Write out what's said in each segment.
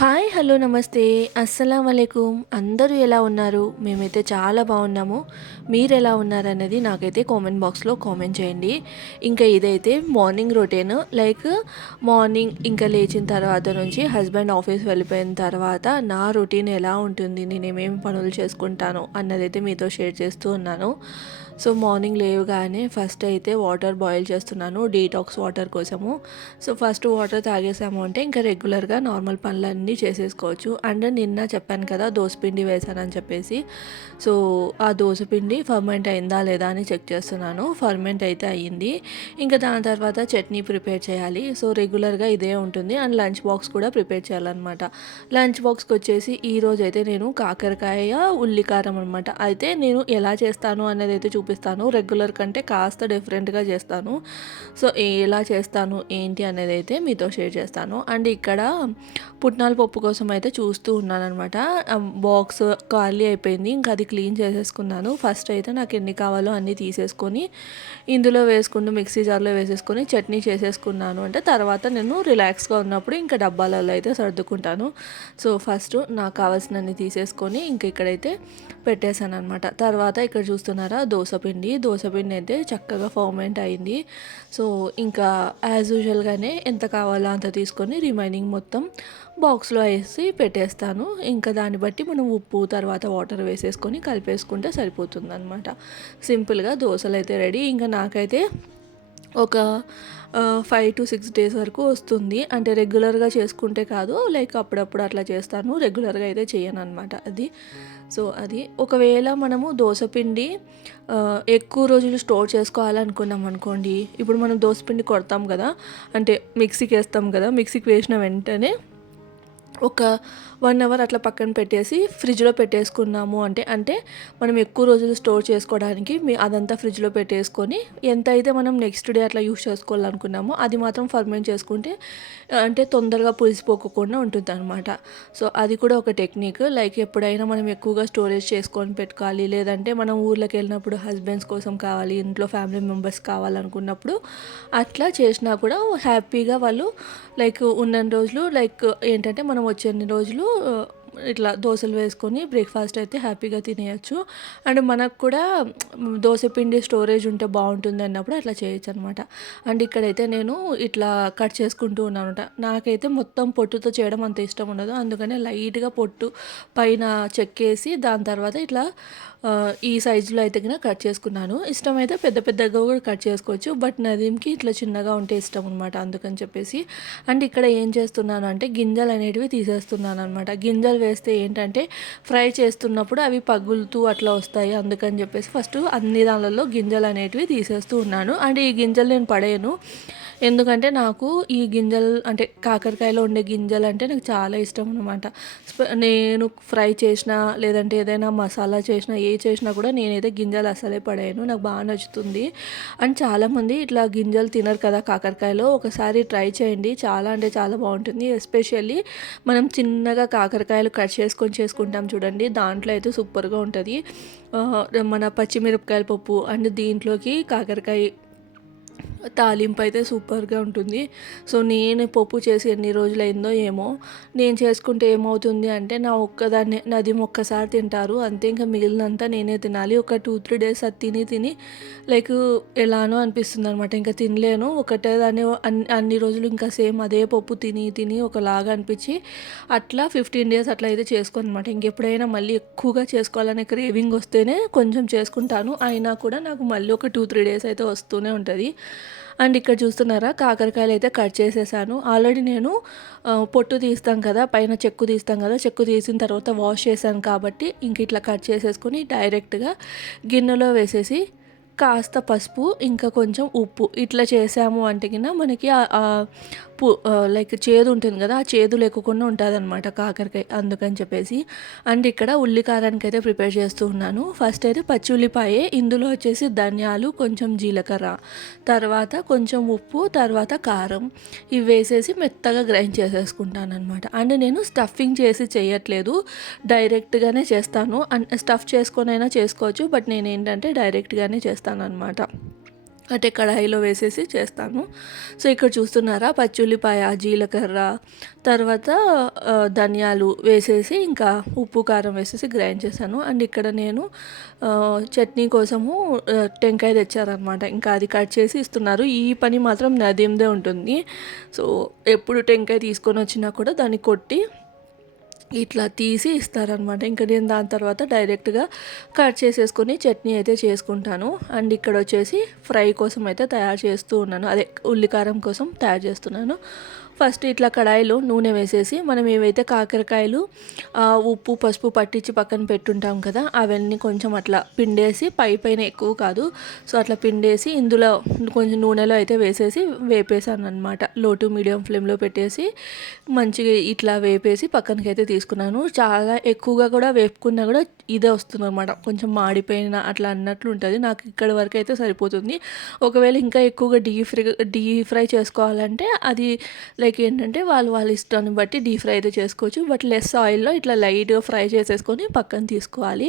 Hi hello నమస్తే. అస్సలం వలైకుం అందరూ ఎలా ఉన్నారు? మేమైతే చాలా బాగున్నాము. మీరు ఎలా ఉన్నారనేది నాకైతే కామెంట్ బాక్స్లో కామెంట్ చేయండి. ఇంకా ఇదైతే మార్నింగ్ రొటీన్. లైక్ మార్నింగ్ ఇంకా లేచిన తర్వాత నుంచి హస్బెండ్ ఆఫీస్ వెళ్ళిపోయిన తర్వాత నా రొటీన్ ఎలా ఉంటుంది? నేను పనులు చేసుకుంటాను? అన్నదైతే మీతో షేర్ చేస్తూ ఉన్నాను. సో మార్నింగ్ లేవగానే ఫస్ట్ అయితే వాటర్ బాయిల్ చేస్తున్నాను డీటాక్స్ వాటర్ కోసము. సో ఫస్ట్ వాటర్ తాగేసాము అంటే ఇంకా రెగ్యులర్గా నార్మల్ పనులన్నీ చేసేసుకోవచ్చు. అండ్ నిన్న చెప్పాను కదా దోసపిండి వేసానని చెప్పేసి. సో ఆ దోసపిండి ఫర్మెంట్ అయిందా లేదా అని చెక్ చేస్తున్నాను. ఫర్మెంట్ అయితే అయ్యింది. ఇంకా దాని తర్వాత చట్నీ ప్రిపేర్ చేయాలి. సో రెగ్యులర్గా ఇదే ఉంటుంది. అండ్ లంచ్ బాక్స్ కూడా ప్రిపేర్ చేయాలన్నమాట. లంచ్ బాక్స్కి వచ్చేసి ఈ రోజైతే అయితే నేను కాకరకాయ ఉల్లికారం అనమాట అయితే నేను ఎలా చేస్తాను అనేది అయితే చూపిస్తాను. రెగ్యులర్ కంటే కాస్త డిఫరెంట్గా చేస్తాను. సో ఎలా చేస్తాను ఏంటి అనేది అయితే మీతో షేర్ చేస్తాను. అండ్ ఇక్కడ పుట్నాల పప్పు కోసం అయితే చూస్తూ ఉన్నాను అనమాట బాక్స్ ఖాళీ అయిపోయింది. ఇంకా అది క్లీన్ చేసేసుకున్నాను. ఫస్ట్ అయితే నాకు ఎన్ని కావాలో అన్నీ తీసేసుకొని ఇందులో వేసుకుంటూ మిక్సీ జార్లో వేసేసుకొని చట్నీ చేసేసుకున్నాను అంటే తర్వాత నేను రిలాక్స్గా ఉన్నప్పుడు ఇంకా డబ్బాలలో అయితే సర్దుకుంటాను. సో ఫస్ట్ నాకు కావాల్సినన్ని తీసేసుకొని ఇంక ఇక్కడైతే పెట్టేశాను అనమాట తర్వాత ఇక్కడ చూస్తున్నారా దోశపిండి దోశపిండి అయితే చక్కగా ఫర్మెంట్ అయింది. సో ఇంకా యాజ్ యూజువల్గానే ఎంత కావాలో అంత తీసుకొని రిమైనింగ్ మొత్తం బాక్స్లో వేసి పెట్టేస్తాను. ఇంకా దాన్ని బట్టి మనం ఉప్పు తర్వాత వాటర్ వేసేసుకొని కలిపేసుకుంటే సరిపోతుంది అనమాట సింపుల్గా దోశలు అయితే రెడీ ఇంకా నాకైతే ఒక ఫైవ్ టు సిక్స్ డేస్ వరకు వస్తుంది. అంటే రెగ్యులర్గా చేసుకుంటే కాదు లైక్ అప్పుడప్పుడు అట్లా చేస్తాను. రెగ్యులర్గా అయితే చేయను అనమాట అది. సో అది. ఒకవేళ మనము దోశపిండి ఎక్కువ రోజులు స్టోర్ చేసుకోవాలనుకున్నాం అనుకోండి ఇప్పుడు మనం దోశపిండి కొడతాం కదా అంటే మిక్సీకి వేస్తాం కదా మిక్సీకి వేసిన వెంటనే ఒక వన్ అవర్ అట్లా పక్కన పెట్టేసి ఫ్రిడ్జ్లో పెట్టేసుకున్నాము అంటే అంటే మనం ఎక్కువ రోజులు స్టోర్ చేసుకోవడానికి మీ అదంతా ఫ్రిడ్జ్లో పెట్టేసుకొని ఎంత అయితే మనం నెక్స్ట్ డే అట్లా యూస్ చేసుకోవాలనుకున్నామో అది మాత్రం ఫర్మెంట్ చేసుకుంటే అంటే తొందరగా పులిసిపోకుండా ఉంటుంది అనమాట సో అది కూడా ఒక టెక్నిక్ లైక్ ఎప్పుడైనా మనం ఎక్కువగా స్టోరేజ్ చేసుకొని పెట్టుకోవాలి లేదంటే మనం ఊర్లోకి వెళ్ళినప్పుడు హస్బెండ్స్ కోసం కావాలి ఇంట్లో ఫ్యామిలీ మెంబర్స్ కావాలనుకున్నప్పుడు అట్లా చేసినా కూడా హ్యాపీగా వాళ్ళు లైక్ ఉన్న రోజులు లైక్ ఏంటంటే మనం వచ్చే రోజులు ఇట్లా దోశలు వేసుకొని బ్రేక్ఫాస్ట్ అయితే హ్యాపీగా తినేయచ్చు. అండ్ మనకు కూడా దోశ పిండి స్టోరేజ్ ఉంటే బాగుంటుంది అన్నప్పుడు అట్లా చేయొచ్చు అనమాట అండ్ ఇక్కడైతే నేను ఇట్లా కట్ చేసుకుంటూ ఉన్నాను నాకైతే మొత్తం పొట్టుతో చేయడం అంత ఇష్టం ఉండదు. అందుకనే లైట్గా పొట్టు పైన చెక్కేసి దాని తర్వాత ఇట్లా ఈ సైజులో అయితే కనుక కట్ చేసుకున్నాను. ఇష్టమైతే పెద్ద పెద్దగా కూడా కట్ చేసుకోవచ్చు. బట్ నదీంకి ఇట్లా చిన్నగా ఉంటే ఇష్టం అనమాట అందుకని చెప్పేసి. అండ్ ఇక్కడ ఏం చేస్తున్నాను అంటే గింజలు అనేటివి తీసేస్తున్నాను అనమాట గింజలు వేస్తే ఏంటంటే ఫ్రై చేస్తున్నప్పుడు అవి పగులుతూ అట్లా వస్తాయి అందుకని చెప్పేసి ఫస్ట్ అన్ని దానిలలో గింజలు అనేటివి తీసేస్తూ ఉన్నాను. అండ్ ఈ గింజలు నేను పడేయను. ఎందుకంటే నాకు ఈ గింజలు అంటే కాకరకాయలో ఉండే గింజలు అంటే నాకు చాలా ఇష్టం అనమాట నేను ఫ్రై చేసిన లేదంటే ఏదైనా మసాలా చేసినా ఏ చేసినా కూడా నేనైతే గింజలు అసలే పడాను నాకు బాగా నచ్చుతుంది. అండ్ చాలామంది ఇట్లా గింజలు తినరు కదా కాకరకాయలో. ఒకసారి ట్రై చేయండి. చాలా అంటే చాలా బాగుంటుంది. ఎస్పెషల్లీ మనం చిన్నగా కాకరకాయలు కట్ చేసుకొని చేసుకుంటాం చూడండి. దాంట్లో అయితే సూపర్గా ఉంటుంది. మన పచ్చిమిరపకాయల పప్పు అండ్ దీంట్లోకి కాకరకాయ తాలింపు అయితే సూపర్గా ఉంటుంది. సో నేను పప్పు చేసి ఎన్ని రోజులు అయిందో ఏమో. నేను చేసుకుంటే ఏమవుతుంది అంటే నా ఒక్కదాన్ని నది ఒక్కసారి తింటారు. అంతే ఇంకా మిగిలినంతా నేనే తినాలి. ఒక టూ త్రీ డేస్ అది తిని తిని లైక్ ఎలానో అనిపిస్తుంది అనమాట ఇంకా తినలేను. ఒకటే దాన్ని అన్ని అన్ని రోజులు ఇంకా సేమ్ అదే పప్పు తిని తిని ఒకలాగా అనిపించి అట్లా ఫిఫ్టీన్ డేస్ అట్లా అయితే చేసుకోను అనమాట ఇంకెప్పుడైనా మళ్ళీ ఎక్కువగా చేసుకోవాలనే క్రేవింగ్ వస్తేనే కొంచెం చేసుకుంటాను. అయినా కూడా నాకు మళ్ళీ ఒక టూ త్రీ డేస్ అయితే వస్తూనే ఉంటుంది. అండ్ ఇక్కడ చూస్తున్నారా? కాకరకాయలు అయితే కట్ చేసేసాను. ఆల్రెడీ నేను పొట్టు తీస్తాం కదా పైన చెక్కు తీస్తాం కదా చెక్కు తీసిన తర్వాత వాష్ చేశాను కాబట్టి ఇంక ఇట్లా కట్ చేసేసుకొని డైరెక్ట్గా గిన్నెలో వేసేసి కాస్త పసుపు ఇంకా కొంచెం ఉప్పు ఇట్లా చేసాము అంటే కింద మనకి లైక్ చేదు ఉంటుంది కదా ఆ చేదు లేకుండా ఉంటుంది అనమాట కాకరకాయ అందుకని చెప్పేసి. అండ్ ఇక్కడ ఉల్లికారానికి అయితే ప్రిపేర్ చేస్తూ ఉన్నాను. ఫస్ట్ అయితే పచ్చి ఉల్లిపాయే ఇందులో వచ్చేసి ధనియాలు కొంచెం జీలకర్ర తర్వాత కొంచెం ఉప్పు తర్వాత కారం. ఇవి వేసేసి మెత్తగా గ్రైండ్ చేసేసుకుంటాను అనమాట అండ్ నేను స్టఫింగ్ చేసి చేయట్లేదు డైరెక్ట్గానే చేస్తాను. అండ్ స్టఫ్ చేసుకొనైనా చేసుకోవచ్చు బట్ నేను ఏంటంటే డైరెక్ట్గానే చేస్తాను అనమాట అంటే కడాయిలో వేసేసి చేస్తాను. సో ఇక్కడ చూస్తున్నారా? పచ్చుల్లిపాయ జీలకర్ర తర్వాత ధనియాలు వేసేసి ఇంకా ఉప్పు కారం వేసేసి గ్రైండ్ చేశాను. అండ్ ఇక్కడ నేను చట్నీ కోసము టెంకాయ తెచ్చారనమాట ఇంకా అది కట్ చేసి ఇస్తున్నారు. ఈ పని మాత్రం నదీందే ఉంటుంది. సో ఎప్పుడు టెంకాయ తీసుకొని వచ్చినా కూడా దాన్ని కొట్టి ఇట్లా తీసి ఇస్తారనమాట ఇంకా నేను దాని తర్వాత డైరెక్ట్గా కట్ చేసేసుకొని చట్నీ అయితే చేసుకుంటాను. అండ్ ఇక్కడ వచ్చేసి ఫ్రై కోసం అయితే తయారు చేస్తూ ఉన్నాను. అదే ఉల్లికారం కోసం తయారు చేస్తున్నాను. ఫస్ట్ ఇట్లా కడాయిలో నూనె వేసేసి మనం ఏవైతే కాకరకాయలు ఉప్పు పసుపు పట్టించి పక్కన పెట్టుంటాం కదా అవన్నీ కొంచెం అట్లా పిండేసి పై పైన ఎక్కువ కాదు. సో అట్లా పిండేసి ఇందులో కొంచెం నూనెలో అయితే వేసేసి వేపేసాను అనమాట లో టు మీడియం ఫ్లేమ్లో పెట్టేసి మంచిగా ఇట్లా వేపేసి పక్కనకైతే తీసుకున్నాను. చాలా ఎక్కువగా కూడా వేపుకున్నా కూడా ఇదే వస్తుంది అనమాట కొంచెం మాడిపోయిన అట్లా అన్నట్లు ఉంటుంది. నాకు ఇక్కడ వరకు అయితే సరిపోతుంది. ఒకవేళ ఇంకా ఎక్కువగా డీ ఫ్రై డీ ఫ్రై చేసుకోవాలంటే అది లైక్ ఏంటంటే వాళ్ళు వాళ్ళ ఇష్టాన్ని బట్టి డీప్ ఫ్రై అయితే చేసుకోవచ్చు. బట్ లెస్ ఆయిల్లో ఇట్లా లైట్గా ఫ్రై చేసేసుకొని పక్కన తీసుకోవాలి.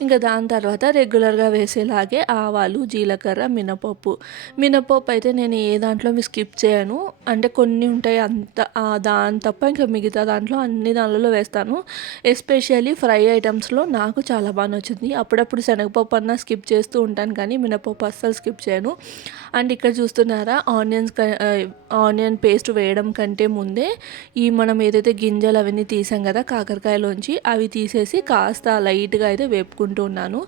ఇంకా దాని తర్వాత రెగ్యులర్గా వేసేలాగే ఆవాలు జీలకర్ర మినపప్పు. మినపప్పు అయితే నేను ఏ దాంట్లో మీ స్కిప్ చేయను. అంటే కొన్ని ఉంటాయి అంత దాని తప్ప ఇంకా మిగతా దాంట్లో అన్ని దానిలో వేస్తాను. ఎస్పెషల్లీ ఫ్రై ఐటమ్స్లో నాకు చాలా బాగా నచ్చింది. అప్పుడప్పుడు శనగపప్పు అన్న స్కిప్ చేస్తూ ఉంటాను కానీ మినపప్పు అస్సలు స్కిప్ చేయను. అండ్ ఇక్కడ చూస్తున్నారా ఆనియన్స్ ఆనియన్ పేస్ట్ వేయడం కంటే ముందే ఈ మనం ఏదైతే గింజలు అవన్నీ తీసాం కదా కాకరకాయలోంచి అవి తీసేసి కాస్త లైట్గా అయితే వేపుకుంటూ ఉన్నాను.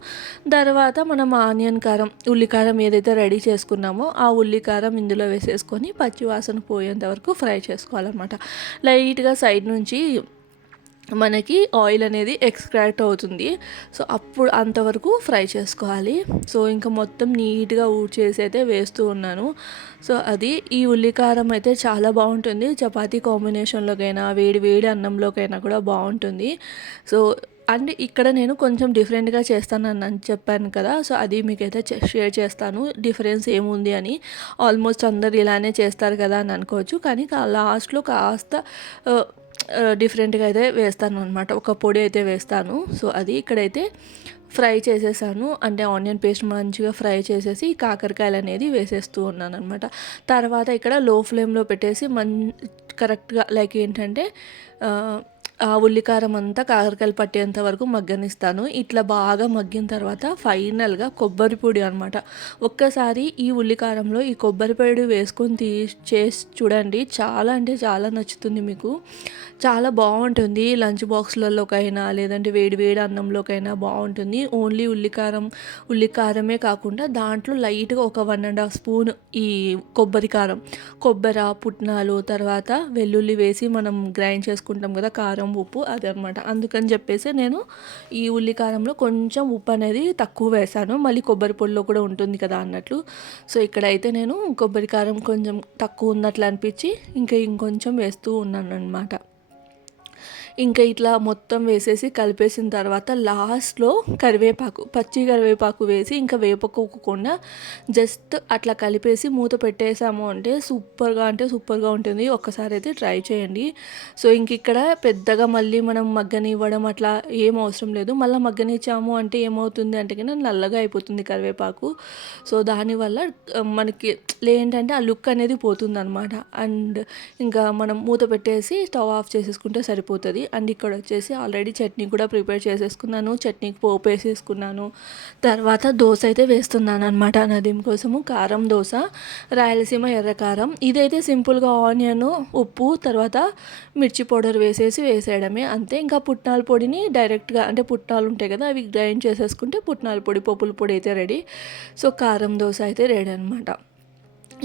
తర్వాత మనం ఆనియన్ కారం ఉల్లికారం ఏదైతే రెడీ చేసుకున్నామో ఆ ఉల్లికారం ఇందులో వేసేసుకొని పచ్చివాసన పోయేంత వరకు ఫ్రై చేసుకోవాలన్నమాట. లైట్గా సైడ్ నుంచి మనకి ఆయిల్ అనేది ఎక్స్ట్రాక్ట్ అవుతుంది. సో అప్పుడు అంతవరకు ఫ్రై చేసుకోవాలి. సో ఇంకా మొత్తం నీట్గా ఊడ్చేసి అయితే వేస్తూ ఉన్నాను. సో అది ఈ ఉల్లికారం అయితే చాలా బాగుంటుంది. చపాతీ కాంబినేషన్లోకైనా వేడి వేడి అన్నంలోకైనా కూడా బాగుంటుంది. సో అండ్ ఇక్కడ నేను కొంచెం డిఫరెంట్గా చేస్తానని అని చెప్పాను కదా. సో అది మీకైతే షేర్ చేస్తాను. డిఫరెన్స్ ఏముంది అని ఆల్మోస్ట్ అందరు ఇలానే చేస్తారు కదా అని అనుకోవచ్చు. కానీ లాస్ట్లో కాస్త డిఫరెంట్గా అయితే వేస్తాను అనమాట ఒక పొడి అయితే వేస్తాను. సో అది ఇక్కడైతే ఫ్రై చేసేసాను. అంటే ఆనియన్ పేస్ట్ మంచిగా ఫ్రై చేసేసి కాకరకాయలు అనేది వేసేస్తూ ఉన్నాను అనమాట తర్వాత ఇక్కడ లో ఫ్లేమ్లో పెట్టేసి మన్ కరెక్ట్గా లైక్ ఏంటంటే ఉల్లికారం అంతా కాకరకాయలు పట్టేంత వరకు మగ్గనిస్తాను. ఇట్లా బాగా మగ్గిన తర్వాత ఫైనల్గా కొబ్బరి పొడి అనమాట ఒక్కసారి ఈ ఉల్లికారంలో ఈ కొబ్బరి పొడి వేసుకొని తీ చేసి చూడండి. చాలా అంటే చాలా నచ్చుతుంది మీకు. చాలా బాగుంటుంది. లంచ్ బాక్స్లలోకైనా లేదంటే వేడి వేడి అన్నంలోకైనా బాగుంటుంది. ఓన్లీ ఉల్లికారం ఉల్లికారమే కాకుండా దాంట్లో లైట్గా ఒక వన్ అండ్ హాఫ్ స్పూన్ ఈ కొబ్బరి కారం. కొబ్బరి పుట్నాలు తర్వాత వెల్లుల్లి వేసి మనం గ్రైండ్ చేసుకుంటాం కదా కారం ఉప్పు అదనమాట అందుకని చెప్పేసి నేను ఈ ఉల్లి కారంలో కొంచెం ఉప్పు అనేది తక్కువ వేసాను. మళ్ళీ కొబ్బరి పొడిలో కూడా ఉంటుంది కదా అన్నట్లు. సో ఇక్కడైతే నేను కొబ్బరి కారం కొంచెం తక్కువ ఉన్నట్లు అనిపించి ఇంకా ఇంకొంచెం వేస్తూ ఉన్నాను అనమాట ఇంకా ఇట్లా మొత్తం వేసేసి కలిపేసిన తర్వాత లాస్ట్లో కరివేపాకు పచ్చి కరివేపాకు వేసి ఇంకా వేపకోకుండా జస్ట్ అట్లా కలిపేసి మూత పెట్టేసాము అంటే సూపర్గా అంటే సూపర్గా ఉంటుంది. ఒక్కసారి అయితే ట్రై చేయండి. సో ఇంక ఇక్కడ పెద్దగా మళ్ళీ మనం మగ్గని ఇవ్వడం అట్లా ఏం అవసరం లేదు. మళ్ళీ మగ్గనిచ్చాము అంటే ఏమవుతుంది అంటే కన్నా నల్లగా అయిపోతుంది కరివేపాకు. సో దానివల్ల మనకి ఏంటంటే ఆ లుక్ అనేది పోతుంది అనమాట అండ్ ఇంకా మనం మూత పెట్టేసి స్టవ్ ఆఫ్ చేసేసుకుంటే సరిపోతుంది. అండ్ ఇక్కడ వచ్చేసి ఆల్రెడీ చట్నీ కూడా ప్రిపేర్ చేసేసుకున్నాను. చట్నీకి పోపు వేసేసుకున్నాను. తర్వాత దోశ అయితే వేస్తున్నాను అనమాట నదీం కోసము. కారం దోశ రాయలసీమ ఎర్ర కారం. ఇదైతే సింపుల్గా ఆనియన్ ఉప్పు తర్వాత మిర్చి పౌడర్ వేసేసి వేసేయడమే. అంతే ఇంకా పుట్నాల పొడిని డైరెక్ట్గా అంటే పుట్నాలు ఉంటాయి కదా అవి గ్రైండ్ చేసేసుకుంటే పుట్నాల పొడి పప్పుల పొడి అయితే రెడీ. సో కారం దోశ అయితే రెడీ అనమాట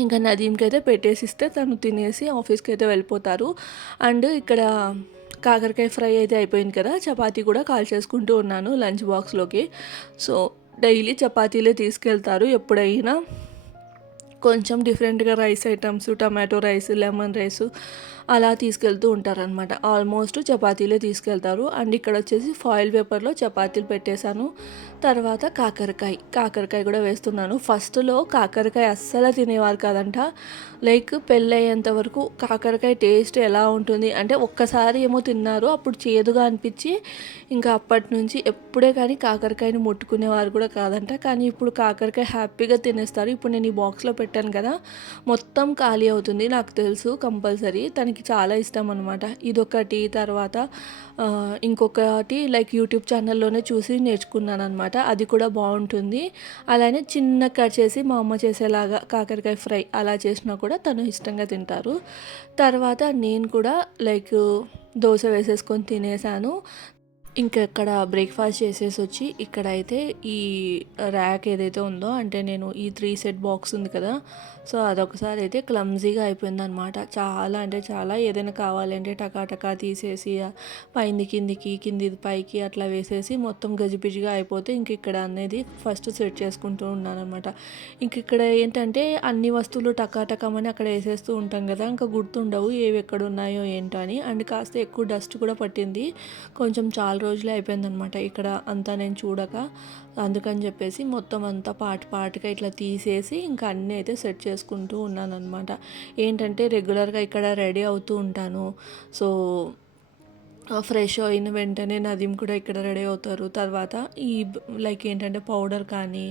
ఇంకా నదీంకి అయితే పెట్టేసి ఇస్తే తను తినేసి ఆఫీస్కి అయితే వెళ్ళిపోతారు. అండ్ ఇక్కడ కాకరకాయ ఫ్రై అయితే అయిపోయింది కదా చపాతీ కూడా కాల్ చేసుకుంటూ ఉన్నాను లంచ్ బాక్స్లోకి. సో డైలీ చపాతీలే తీసుకెళ్తారు ఎప్పుడైనా. కొంచెం డిఫరెంట్గా rice items tomato rice lemon rice అలా తీసుకెళ్తూ ఉంటారనమాట ఆల్మోస్ట్ చపాతీలే తీసుకెళ్తారు. అండ్ ఇక్కడ వచ్చేసి ఫాయిల్ పేపర్లో చపాతీలు పెట్టేశాను. తర్వాత కాకరకాయ కాకరకాయ కూడా వేస్తున్నాను. ఫస్ట్లో కాకరకాయ అస్సలు తినేవారు కాదంట. లైక్ పెళ్ళయ్యేంత వరకు కాకరకాయ టేస్ట్ ఎలా ఉంటుంది అంటే ఒక్కసారి ఏమో తిన్నారు అప్పుడు చేదుగా అనిపించి ఇంకా అప్పటి నుంచి ఎప్పుడే కానీ కాకరకాయని ముట్టుకునేవారు కూడా కాదంట. కానీ ఇప్పుడు కాకరకాయ హ్యాపీగా తినేస్తారు. ఇప్పుడు నేను ఈ బాక్స్లో పెట్టాను కదా మొత్తం ఖాళీ అవుతుంది నాకు తెలుసు కంపల్సరీ. తనకి చాలా ఇష్టం అనమాట ఇదొకటి తర్వాత ఇంకొకటి లైక్ యూట్యూబ్ ఛానల్లోనే చూసి నేర్చుకున్నాను అనమాట అది కూడా బాగుంటుంది. అలానే చిన్న కట్ చేసి మా అమ్మ చేసేలాగా కాకరకాయ ఫ్రై అలా చేసినా కూడా తను ఇష్టంగా తింటారు. తర్వాత నేను కూడా లైక్ దోశ వేసేసుకొని తినేసాను. ఇంకా ఇక్కడ బ్రేక్ఫాస్ట్ చేసేసి వచ్చి ఇక్కడ అయితే ఈ ర్యాక్ ఏదైతే ఉందో అంటే నేను ఈ త్రీ సెట్ బాక్స్ ఉంది కదా సో అదొకసారి అయితే క్లమ్జీగా అయిపోయింది అనమాట చాలా అంటే చాలా ఏదైనా కావాలంటే టకాటకా తీసేసి పైంది కిందికి కింది పైకి అట్లా వేసేసి మొత్తం గజిబిజిగా అయిపోతే ఇంక ఇక్కడ అనేది ఫస్ట్ సెట్ చేసుకుంటూ ఉన్నాను అనమాట ఇంక ఇక్కడ ఏంటంటే అన్ని వస్తువులు టకాటకమని అక్కడ వేసేస్తూ ఉంటాం కదా ఇంకా గుర్తుండవు ఏవి ఎక్కడ ఉన్నాయో ఏంటో అని. అండ్ కాస్త ఎక్కువ డస్ట్ కూడా పట్టింది. కొంచెం చాలా రోజులే అయిపోయిందనమాట. ఇక్కడ అంతా నేను చూడక. అందుకని చెప్పేసి మొత్తం అంతా పార్ట్ పార్ట్గా ఇట్లా తీసేసి ఇంకా అన్నీ అయితే సెట్ చేసుకుంటూ ఉన్నాను అనమాట ఏంటంటే రెగ్యులర్గా ఇక్కడ రెడీ అవుతూ ఉంటాను. సో ఫ్రెష్ అయిన వెంటనే నదీం కూడా ఇక్కడ రెడీ అవుతారు. తర్వాత ఈ లైక్ ఏంటంటే పౌడర్ కానీ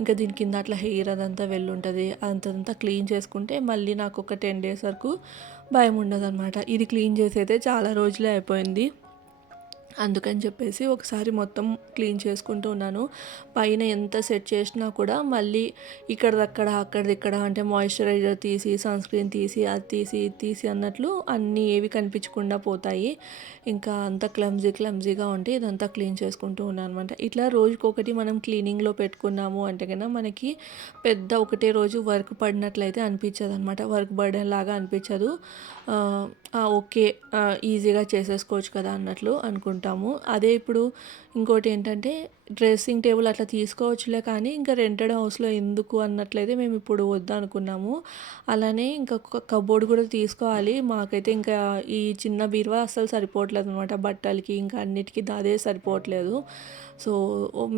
ఇంకా దీని కింద అట్లా హెయిర్ అదంతా వెళ్ళుంటుంది. అదంతా క్లీన్ చేసుకుంటే మళ్ళీ నాకు ఒక టెన్ డేస్ వరకు భయం ఉండదు అనమాట ఇది క్లీన్ చేసేదే చాలా రోజులే అయిపోయింది. అందుకని చెప్పేసి ఒకసారి మొత్తం క్లీన్ చేసుకుంటూ ఉన్నాను. పైన ఎంత సెట్ చేసినా కూడా మళ్ళీ ఇక్కడదక్కడ అక్కడిక్కడ అంటే మాయిశ్చరైజర్ తీసి సన్ స్క్రీన్ తీసి అది తీసి ఇది తీసి అన్నట్లు అన్నీ ఏవి కనిపించకుండా పోతాయి. ఇంకా అంత క్లమ్జీ క్లమ్జీగా ఉంటే ఇదంతా క్లీన్ చేసుకుంటూ ఉన్నాను అనమాట ఇట్లా రోజుకొకటి మనం క్లీనింగ్లో పెట్టుకున్నాము అంటే కన్నా మనకి పెద్ద ఒకటే రోజు వర్క్ పడినట్లయితే అనిపించదు అనమాట వర్క్ బర్డెన్ లాగా అనిపించదు. ఓకే ఈజీగా చేసేసుకోవచ్చు కదా అన్నట్లు అనుకుంటాము అదే ఇప్పుడు ఇంకోటి ఏంటంటే డ్రెస్సింగ్ టేబుల్ అట్లా తీసుకోవచ్చులే కానీ ఇంకా రెంటెడ్ హౌస్లో ఎందుకు అన్నట్లయితే మేము ఇప్పుడు వద్దనుకున్నాము. అలానే ఇంకా కబోర్డ్ కూడా తీసుకోవాలి. మాకైతే ఇంకా ఈ చిన్న బీరువా అస్సలు సరిపోవట్లేదు అనమాట బట్టలకి ఇంకా అన్నిటికీ అదే సరిపోవట్లేదు. సో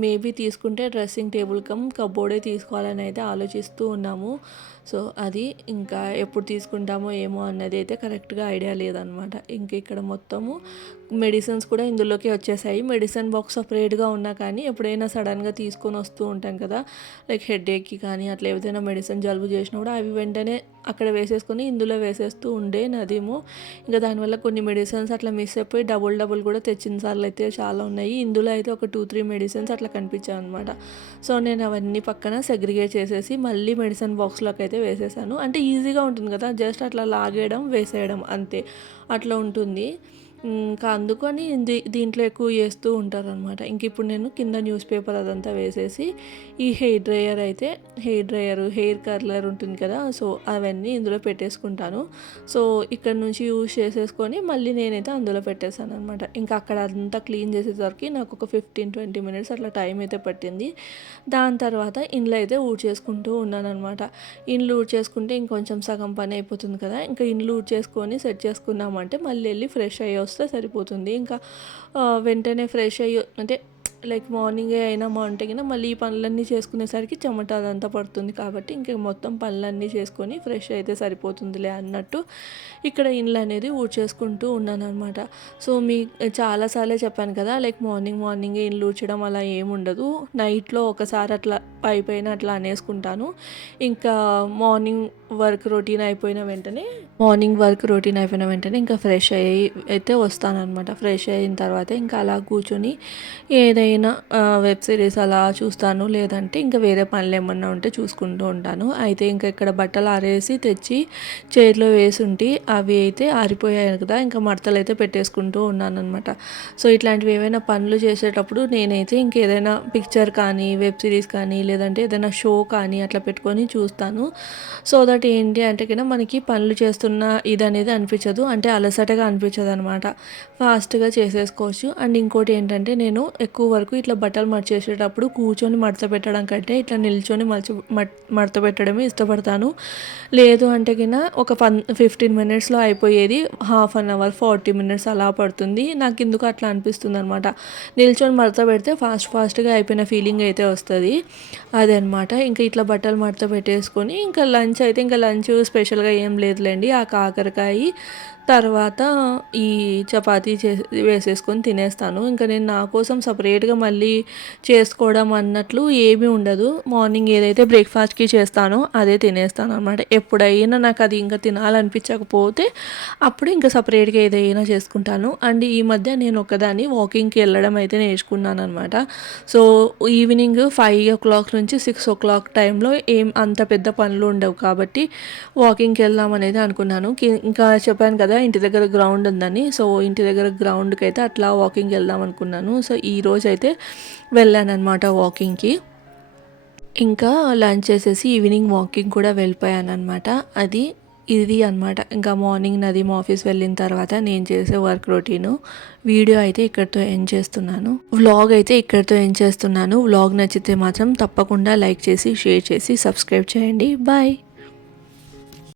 మేబీ తీసుకుంటే డ్రెస్సింగ్ టేబుల్ కమ్ కబోర్డే తీసుకోవాలని అయితే ఆలోచిస్తూ ఉన్నాము. సో అది ఇంకా ఎప్పుడు తీసుకుంటామో ఏమో అన్నది అయితే కరెక్ట్గా ఐడియా లేదనమాట ఇంక ఇక్కడ మొత్తము మెడిసిన్స్ కూడా ఇందులోకి వచ్చేసాయి. మెడిసిన్ బాక్స్ సపరేట్గా ఉన్నా కానీ ఎప్పుడైనా సడన్గా తీసుకొని వస్తూ ఉంటాం కదా లైక్ హెడేక్కి కానీ అట్లా ఏదైనా మెడిసిన్ జలుబు చేసినా కూడా అవి వెంటనే అక్కడ వేసేసుకొని ఇందులో వేసేస్తూ ఉండే నదేమో. ఇంకా దానివల్ల కొన్ని మెడిసిన్స్ అట్లా మిస్ అయిపోయి డబుల్ డబుల్ కూడా తెచ్చిన సార్లు అయితే చాలా ఉన్నాయి. ఇందులో అయితే ఒక టూ త్రీ మెడిసిన్స్ అట్లా కనిపించాయి అనమాట సో నేను అవన్నీ పక్కన సెగ్రిగేట్ చేసేసి మళ్ళీ మెడిసిన్ బాక్స్లోకి అయితే వేసేసాను. అంటే ఈజీగా ఉంటుంది కదా జస్ట్ అట్లా లాగేయడం వేసేయడం అంతే. అట్లా ఉంటుంది. ఇంకా అందుకని దీంట్లో ఎక్కువ చేస్తూ ఉంటారనమాట ఇంక ఇప్పుడు నేను కింద న్యూస్ పేపర్ అదంతా వేసేసి ఈ హెయిర్ డ్రయర్ అయితే హెయిర్ డ్రయర్ హెయిర్ కర్లర్ ఉంటుంది కదా సో అవన్నీ ఇందులో పెట్టేసుకుంటాను. సో ఇక్కడ నుంచి యూజ్ చేసేసుకొని మళ్ళీ నేనైతే అందులో పెట్టేశాను అనమాట ఇంకా అక్కడ అంతా క్లీన్ చేసేసరికి నాకు ఒక ఫిఫ్టీన్ ట్వంటీ మినిట్స్ అట్లా టైం అయితే పట్టింది. దాని తర్వాత ఇండ్లు అయితే ఊడ్ చేసుకుంటూ ఉన్నాను అనమాట ఇండ్లు ఊడ్ చేసుకుంటే ఇంకొంచెం సగం పని అయిపోతుంది కదా ఇంకా ఇండ్లు ఊడ్ చేసుకొని సెట్ చేసుకున్నామంటే మళ్ళీ వెళ్ళి ఫ్రెష్ అయ్యి వస్తే సరిపోతుంది. ఇంకా వెంటనే ఫ్రెష్ అయ్యి అంటే లైక్ మార్నింగే అయినా అంటే కింద మళ్ళీ ఈ పనులన్నీ చేసుకునేసరికి చెమట అదంతా పడుతుంది కాబట్టి ఇంక మొత్తం పనులన్నీ చేసుకొని ఫ్రెష్ అయితే సరిపోతుందిలే అన్నట్టు ఇక్కడ ఇండ్లు అనేది ఊడ్చేసుకుంటూ ఉన్నాను అనమాట సో మీ చాలాసార్లే చెప్పాను కదా లైక్ మార్నింగ్ మార్నింగే ఇండ్లు ఊడ్చడం అలా ఏముండదు నైట్లో ఒకసారి అట్లా పై పైన అట్లా అనేసుకుంటాను. ఇంకా మార్నింగ్ వర్క్ రొటీన్ అయిపోయిన వెంటనే మార్నింగ్ వర్క్ రొటీన్ అయిపోయిన వెంటనే ఇంకా ఫ్రెష్ అయ్యి అయితే వస్తానన్నమాట. ఫ్రెష్ అయిన తర్వాత ఇంకా అలా కూర్చొని ఏదైనా వెబ్ సిరీస్ అలా చూస్తాను. లేదంటే ఇంకా వేరే పనులు ఏమన్నా ఉంటే చూసుకుంటూ ఉంటాను. అయితే ఇంకా ఇక్కడ బట్టలు ఆరేసి తెచ్చి చైర్లో వేసి అవి అయితే ఆరిపోయాయి కదా ఇంకా మడతలు అయితే పెట్టేసుకుంటూ ఉన్నాను అనమాట సో ఇట్లాంటివి ఏవైనా పనులు చేసేటప్పుడు నేనైతే ఇంకేదైనా పిక్చర్ కానీ వెబ్ సిరీస్ కానీ లేదంటే ఏదైనా షో కానీ అట్లా పెట్టుకొని చూస్తాను. సో దట్ ఇంకొకటి ఏంటి అంటే కింద మనకి పనులు చేస్తున్న ఇది అనేది అనిపించదు. అంటే అలసటగా అనిపించదు అనమాట ఫాస్ట్గా చేసేసుకోవచ్చు. అండ్ ఇంకోటి ఏంటంటే నేను ఎక్కువ వరకు ఇట్లా బట్టలు మడిచేసేటప్పుడు కూర్చొని మడత పెట్టడం కంటే ఇట్లా నిల్చొని మడిచి మడత పెట్టడమే ఇష్టపడతాను. లేదు అంటే కింద ఒక ఫన్ ఫిఫ్టీన్ మినిట్స్లో అయిపోయేది. Half an hour forty minutes అలా పడుతుంది. నాకు ఎందుకు అట్లా అనిపిస్తుంది అనమాట నిల్చొని మడత పెడితే ఫాస్ట్ ఫాస్ట్గా అయిపోయిన ఫీలింగ్ అయితే వస్తుంది. అదనమాట ఇంకా ఇట్లా బట్టలు మడత పెట్టేసుకొని ఇంకా లంచ్ అయితే ఇంకా లంచ్ స్పెషల్గా ఏం లేదులేండి. ఆ కాకరకాయ తర్వాత ఈ చపాతీ చే వేసేసుకొని తినేస్తాను. ఇంకా నేను నా కోసం సపరేట్గా మళ్ళీ చేసుకోవడం అన్నట్లు ఏమీ ఉండదు. మార్నింగ్ ఏదైతే బ్రేక్ఫాస్ట్కి చేస్తానో అదే తినేస్తాను అనమాట ఎప్పుడైనా నాకు అది ఇంకా తినాలనిపించకపోతే అప్పుడు ఇంకా సపరేట్గా ఏదైనా చేసుకుంటాను. అండ్ ఈ మధ్య నేను ఒకదాన్ని వాకింగ్కి వెళ్ళడం అయితే నేర్చుకున్నాను అనమాట so evening five o'clock నుంచి సిక్స్ ఓ క్లాక్ టైంలో ఏం అంత పెద్ద పనులు ఉండవు కాబట్టి వాకింగ్కి వెళ్దాం అనేది అనుకున్నాను. ఇంకా చెప్పాను కదా ఇంటి దగ్గర గ్రౌండ్ ఉందని. సో ఇంటి దగ్గర గ్రౌండ్కి అయితే అట్లా వాకింగ్ వెళ్దాం అనుకున్నాను. సో ఈ రోజు అయితే వెళ్ళాను అనమాట వాకింగ్కి. ఇంకా లంచ్ చేసేసి ఈవినింగ్ వాకింగ్ కూడా వెళ్ళిపోయాను అనమాట అది ఇది అనమాట ఇంకా మార్నింగ్ నది మా ఆఫీస్ వెళ్ళిన తర్వాత నేను చేసే వర్క్ రొటీను. వీడియో అయితే ఇక్కడితో ఎండ్ చేస్తున్నాను. వ్లాగ్ అయితే ఇక్కడితో ఎండ్ చేస్తున్నాను. వ్లాగ్ నచ్చితే మాత్రం తప్పకుండా లైక్ చేసి షేర్ చేసి సబ్స్క్రైబ్ చేయండి. బాయ్!